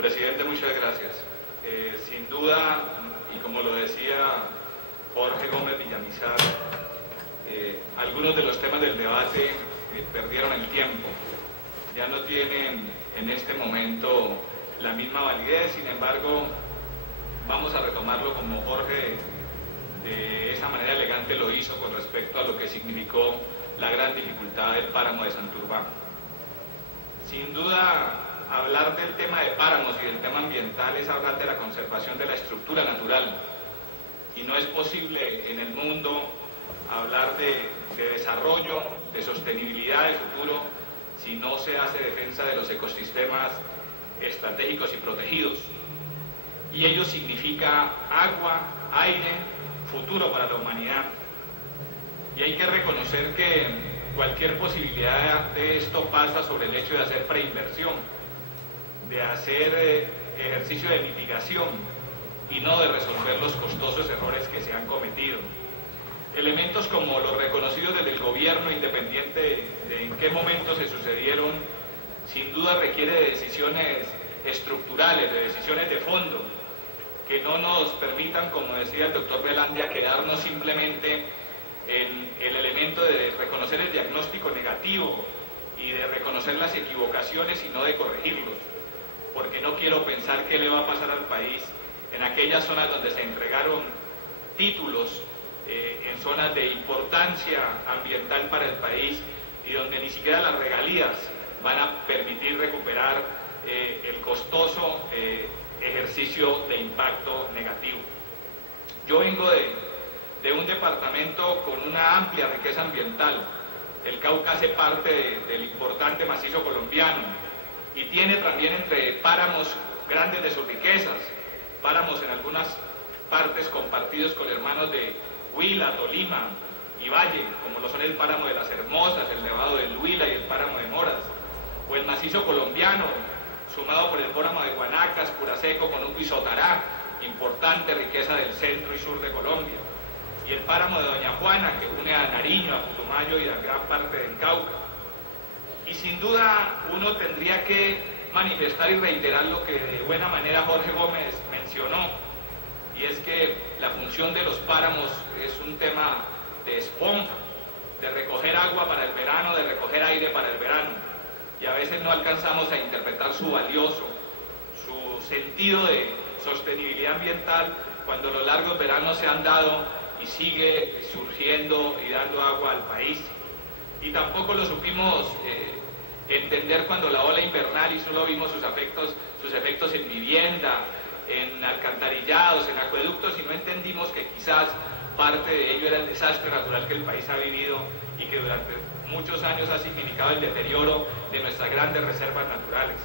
Presidente, muchas gracias. Sin duda, y como lo decía Jorge Gómez Villamizar, algunos de los temas del debate perdieron el tiempo. Ya no tienen en este momento la misma validez, sin embargo, vamos a retomarlo como Jorge de esa manera elegante lo hizo con respecto a lo que significó la gran dificultad del páramo de Santurbán. Sin duda, hablar del tema de páramos y del tema ambiental es hablar de la conservación de la estructura natural, y no es posible en el mundo hablar de desarrollo, de sostenibilidad de futuro, si no se hace defensa de los ecosistemas estratégicos y protegidos. Y ello significa agua, aire, futuro para la humanidad. Y hay que reconocer que cualquier posibilidad de esto pasa sobre el hecho de hacer preinversión, de hacer ejercicio de mitigación y no de resolver los costosos errores que se han cometido. Elementos como los reconocidos desde el gobierno, independiente de en qué momento se sucedieron, sin duda requiere de decisiones estructurales, de decisiones de fondo, que no nos permitan, como decía el doctor Velandia, quedarnos simplemente en el elemento de reconocer el diagnóstico negativo y de reconocer las equivocaciones y no de corregirlos, porque no quiero pensar qué le va a pasar al país en aquellas zonas donde se entregaron títulos en zonas de importancia ambiental para el país y donde ni siquiera las regalías van a permitir recuperar el costoso ejercicio de impacto negativo. Yo vengo de un departamento con una amplia riqueza ambiental. El Cauca hace parte del importante macizo colombiano y tiene también entre páramos grandes de sus riquezas, páramos en algunas partes compartidos con hermanos de Huila, Tolima y Valle, como lo son el páramo de las Hermosas, el Nevado del Huila y el páramo de Moras, o el macizo colombiano, sumado por el páramo de Guanacas, Curaseco, Conuco y Sotará, importante riqueza del centro y sur de Colombia, y el páramo de Doña Juana, que une a Nariño, a Putumayo y a gran parte del Cauca. Y sin duda uno tendría que manifestar y reiterar lo que de buena manera Jorge Gómez mencionó, y es que la función de los páramos es un tema de esponja, de recoger agua para el verano, de recoger aire para el verano, y a veces no alcanzamos a interpretar su valioso, su sentido de sostenibilidad ambiental cuando los largos veranos se han dado y sigue surgiendo y dando agua al país. Y tampoco lo supimos entender cuando la ola invernal y solo vimos sus efectos en vivienda, en alcantarillados, en acueductos, y no entendimos que quizás parte de ello era el desastre natural que el país ha vivido y que durante muchos años ha significado el deterioro de nuestras grandes reservas naturales.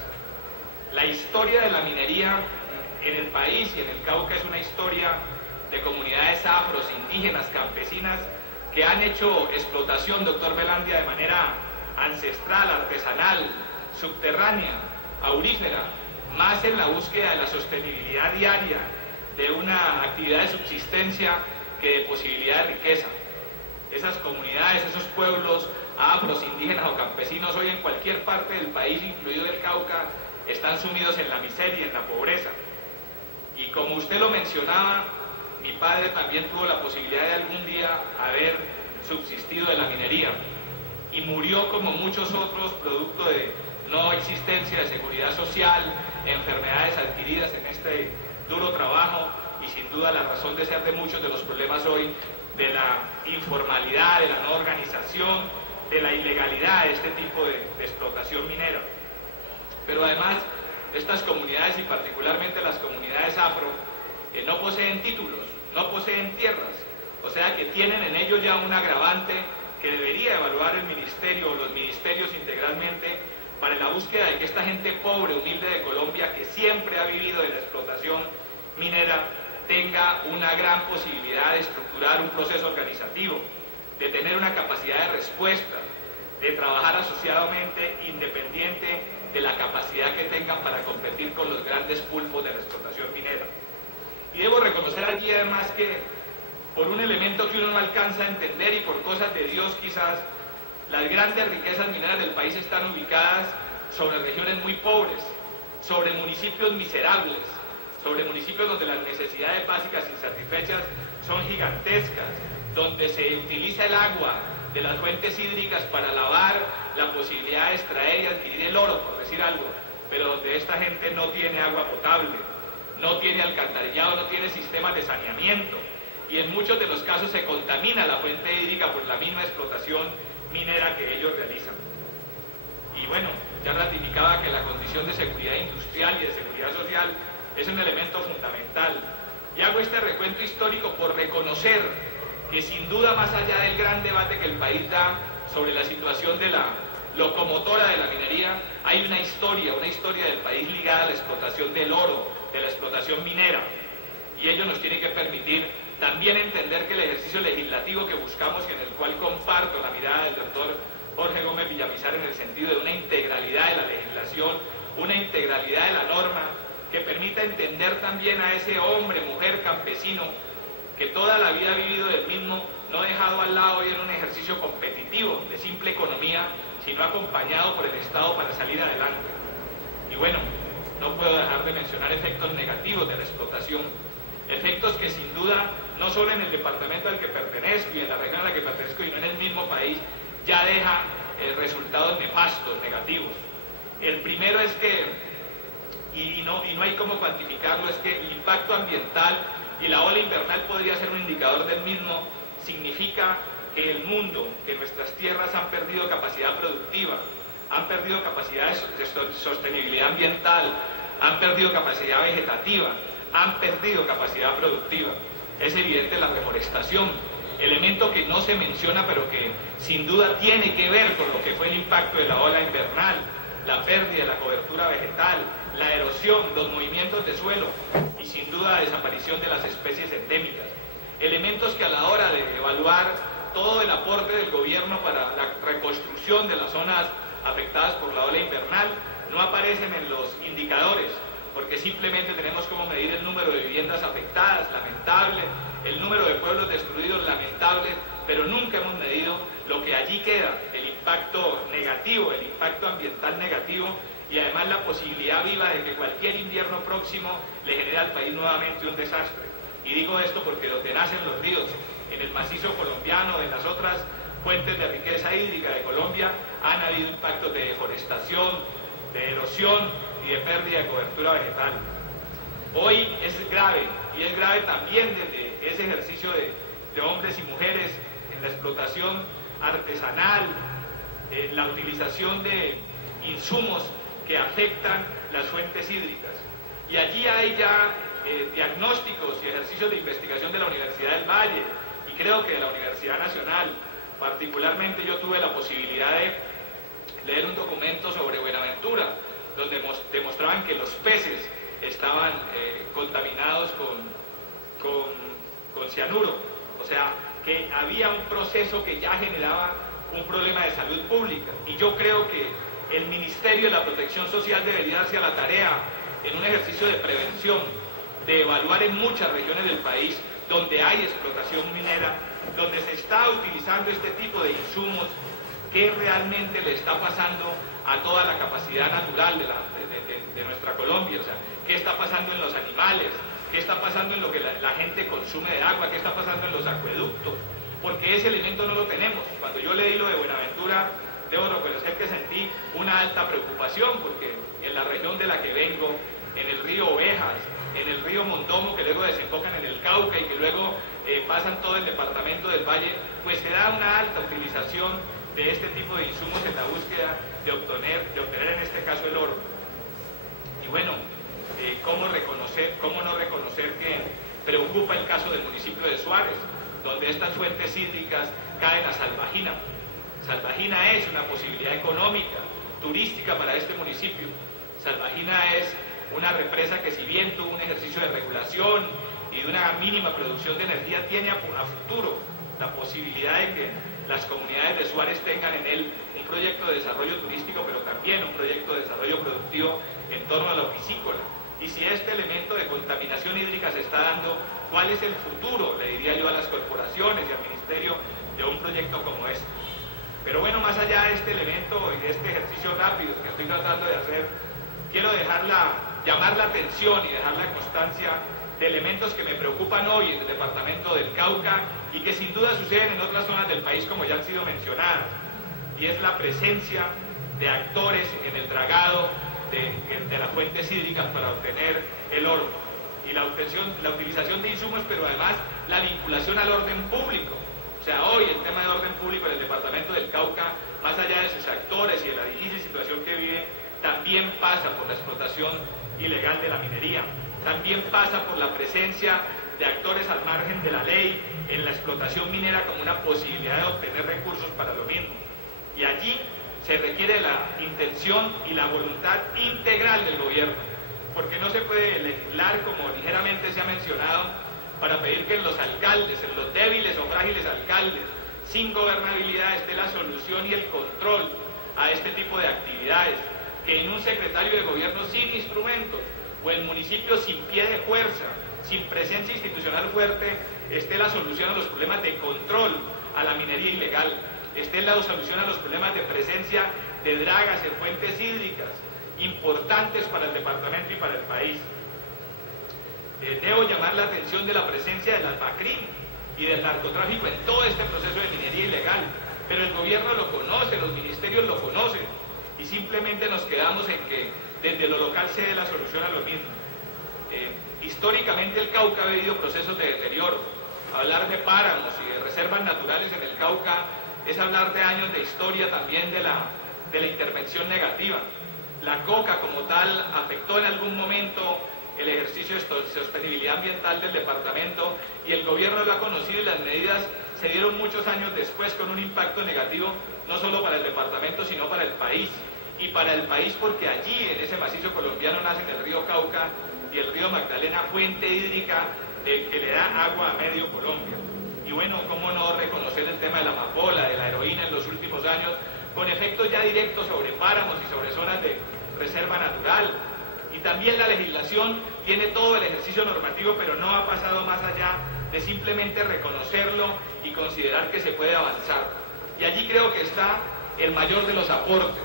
La historia de la minería en el país y en el Cauca es una historia de comunidades afros, indígenas, campesinas, que han hecho explotación, doctor Velandia, de manera ancestral, artesanal, subterránea, aurífera, más en la búsqueda de la sostenibilidad diaria de una actividad de subsistencia que de posibilidad de riqueza. Esas comunidades, esos pueblos afros, indígenas o campesinos hoy en cualquier parte del país, incluido el Cauca, están sumidos en la miseria y en la pobreza. Y como usted lo mencionaba, mi padre también tuvo la posibilidad de algún día haber subsistido de la minería y murió como muchos otros producto de no existencia de seguridad social, enfermedades adquiridas en este duro trabajo y sin duda la razón de ser de muchos de los problemas hoy de la informalidad, de la no organización, de la ilegalidad de este tipo de explotación minera. Pero además, estas comunidades y particularmente las comunidades afro no poseen títulos, no poseen tierras, o sea que tienen en ello ya un agravante que debería evaluar el ministerio o los ministerios integralmente para la búsqueda de que esta gente pobre, humilde de Colombia, que siempre ha vivido de la explotación minera, tenga una gran posibilidad de estructurar un proceso organizativo, de tener una capacidad de respuesta, de trabajar asociadamente independiente de la capacidad que tengan para competir con los grandes pulpos de la explotación minera. Y debo reconocer allí además que por un elemento que uno no alcanza a entender y por cosas de Dios quizás, las grandes riquezas mineras del país están ubicadas sobre regiones muy pobres, sobre municipios miserables, sobre municipios donde las necesidades básicas insatisfechas son gigantescas, donde se utiliza el agua de las fuentes hídricas para lavar la posibilidad de extraer y adquirir el oro, por decir algo, pero donde esta gente no tiene agua potable, no tiene alcantarillado, no tiene sistemas de saneamiento, y en muchos de los casos se contamina la fuente hídrica por la misma explotación minera que ellos realizan. Y bueno, ya ratificaba que la condición de seguridad industrial y de seguridad social es un elemento fundamental. Y hago este recuento histórico por reconocer que sin duda, más allá del gran debate que el país da sobre la situación de la locomotora de la minería, hay una historia del país ligada a la explotación del oro, de la explotación minera. Y ello nos tiene que permitir también entender que el ejercicio legislativo que buscamos y en el cual comparto la mirada del doctor Jorge Gómez Villamizar en el sentido de una integralidad de la legislación, una integralidad de la norma, que permita entender también a ese hombre, mujer, campesino, que toda la vida ha vivido del mismo, no dejado al lado y en un ejercicio competitivo de simple economía, sino acompañado por el Estado para salir adelante. Y bueno, no puedo dejar de mencionar efectos negativos de la explotación, efectos que sin duda, no solo en el departamento al que pertenezco y en la región a la que pertenezco, sino en el mismo país, ya deja resultados nefastos, negativos. El primero es que, y no hay cómo cuantificarlo, es que el impacto ambiental y la ola invernal podría ser un indicador del mismo, significa que el mundo, que nuestras tierras han perdido capacidad productiva, han perdido capacidad de sostenibilidad ambiental, han perdido capacidad vegetativa, han perdido capacidad productiva. Es evidente la reforestación, elemento que no se menciona pero que sin duda tiene que ver con lo que fue el impacto de la ola invernal, la pérdida de la cobertura vegetal, la erosión, los movimientos de suelo y sin duda la desaparición de las especies endémicas. Elementos que a la hora de evaluar todo el aporte del gobierno para la reconstrucción de las zonas afectadas por la ola invernal no aparecen en los indicadores, porque simplemente tenemos como medir el número de viviendas afectadas, lamentable, el número de pueblos destruidos, lamentable, pero nunca hemos medido lo que allí queda, el impacto negativo, el impacto ambiental negativo y además la posibilidad viva de que cualquier invierno próximo le genere al país nuevamente un desastre. Y digo esto porque donde nacen los ríos, en el macizo colombiano, en las otras fuentes de riqueza hídrica de Colombia, han habido impactos de deforestación, de erosión y de pérdida de cobertura vegetal. Hoy es grave, y es grave también desde ese ejercicio de hombres y mujeres en la explotación artesanal, la utilización de insumos que afectan las fuentes hídricas. Y allí hay ya diagnósticos y ejercicios de investigación de la Universidad del Valle, y creo que de la Universidad Nacional. Particularmente yo tuve la posibilidad de leer un documento sobre Buenaventura, donde demostraban que los peces estaban contaminados con cianuro, o sea, que había un proceso que ya generaba un problema de salud pública. Y yo creo que el Ministerio de la Protección Social debería darse a la tarea, en un ejercicio de prevención, de evaluar en muchas regiones del país donde hay explotación minera, donde se está utilizando este tipo de insumos, qué realmente le está pasando a toda la capacidad natural de nuestra Colombia, o sea, qué está pasando en los animales, qué está pasando en lo que la gente consume de agua, qué está pasando en los acueductos, porque ese elemento no lo tenemos. Cuando yo leí lo de Buenaventura, debo reconocer que sentí una alta preocupación, porque en la región de la que vengo, en el río Ovejas, en el río Mondomo, que luego desembocan en el Cauca y que luego pasan todo el departamento del Valle, pues se da una alta utilización de este tipo de insumos en la búsqueda de obtener en este caso el oro. Y bueno, ¿cómo no reconocer que preocupa el caso del municipio de Suárez, donde estas fuentes hídricas caen a Salvajina? Salvajina es una posibilidad económica, turística para este municipio. Salvajina es una represa que, si bien tuvo un ejercicio de regulación y de una mínima producción de energía, tiene a futuro la posibilidad de que las comunidades de Suárez tengan en él un proyecto de desarrollo turístico, pero también un proyecto de desarrollo productivo en torno a la piscícola. Y si este elemento de contaminación hídrica se está dando, ¿cuál es el futuro, le diría yo, a las corporaciones y al ministerio de un proyecto como este? Pero bueno, más allá de este elemento y de este ejercicio rápido que estoy tratando de hacer, quiero llamar la atención y dejar la constancia de elementos que me preocupan hoy en el departamento del Cauca y que sin duda suceden en otras zonas del país como ya han sido mencionadas, y es la presencia de actores en el dragado de las fuentes hídricas para obtener el oro, y la utilización de insumos, pero además la vinculación al orden público. O sea, hoy el tema de orden público en el departamento del Cauca, más allá de sus actores y de la difícil situación que vive, también pasa por la explotación ilegal de la minería, también pasa por la presencia de actores al margen de la ley en la explotación minera como una posibilidad de obtener recursos para lo mismo. Y allí se requiere la intención y la voluntad integral del gobierno, porque no se puede legislar, como ligeramente se ha mencionado, para pedir que en los alcaldes, en los débiles o frágiles alcaldes, sin gobernabilidad, esté la solución y el control a este tipo de actividades, que en un secretario de gobierno sin instrumentos o en municipios sin pie de fuerza, sin presencia institucional fuerte, esté la solución a los problemas de control a la minería ilegal, esté la solución a los problemas de presencia de dragas en fuentes hídricas importantes para el departamento y para el país. Debo llamar la atención de la presencia del Alpacrim y del narcotráfico en todo este proceso de minería ilegal, pero el gobierno lo conoce, los ministerios lo conocen, y simplemente nos quedamos en que desde lo local se dé la solución a lo mismo. Históricamente el Cauca ha vivido procesos de deterioro. Hablar de páramos y de reservas naturales en el Cauca es hablar de años de historia también de la intervención negativa. La coca como tal afectó en algún momento el ejercicio de sostenibilidad ambiental del departamento, y el gobierno lo ha conocido, y las medidas se dieron muchos años después con un impacto negativo no solo para el departamento sino para el país. Y para el país porque allí en ese macizo colombiano nacen el río Cauca y el río Magdalena, fuente hídrica que le da agua a medio Colombia. Y bueno, cómo no reconocer el tema de la amapola, de la heroína en los últimos años, con efectos ya directos sobre páramos y sobre zonas de reserva natural. Y también la legislación tiene todo el ejercicio normativo, pero no ha pasado más allá de simplemente reconocerlo y considerar que se puede avanzar. Y allí creo que está el mayor de los aportes.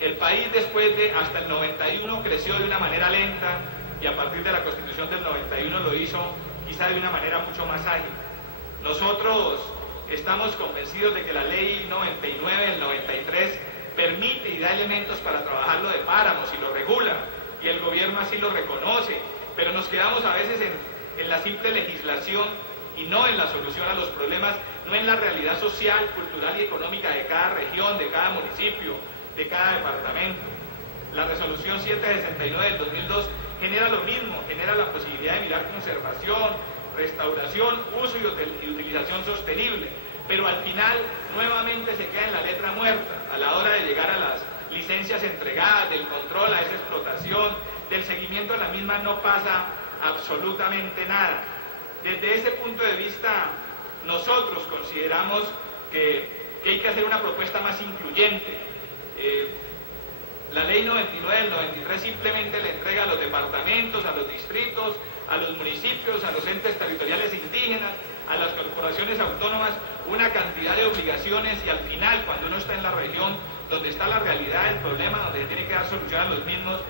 El país después de hasta el 91 creció de una manera lenta, y a partir de la Constitución del 91 lo hizo quizá de una manera mucho más ágil. Nosotros estamos convencidos de que la ley 99 del 93 permite y da elementos para trabajarlo de páramos y lo regula, y el gobierno así lo reconoce, pero nos quedamos a veces en la simple legislación y no en la solución a los problemas, no en la realidad social, cultural y económica de cada región, de cada municipio, de cada departamento. La resolución 769 del 2002 genera lo mismo, genera la posibilidad de mirar conservación, restauración, uso y utilización sostenible, pero al final nuevamente se queda en la letra muerta a la hora de llegar a las licencias entregadas, del control a esa explotación, del seguimiento de la misma, no pasa absolutamente nada. Desde ese punto de vista, nosotros consideramos que hay que hacer una propuesta más incluyente. La ley 99 del 93 simplemente le entrega a los departamentos, a los distritos, a los municipios, a los entes territoriales indígenas, a las corporaciones autónomas, una cantidad de obligaciones, y al final, cuando uno está en la región donde está la realidad del problema, donde se tiene que dar solución a los mismos,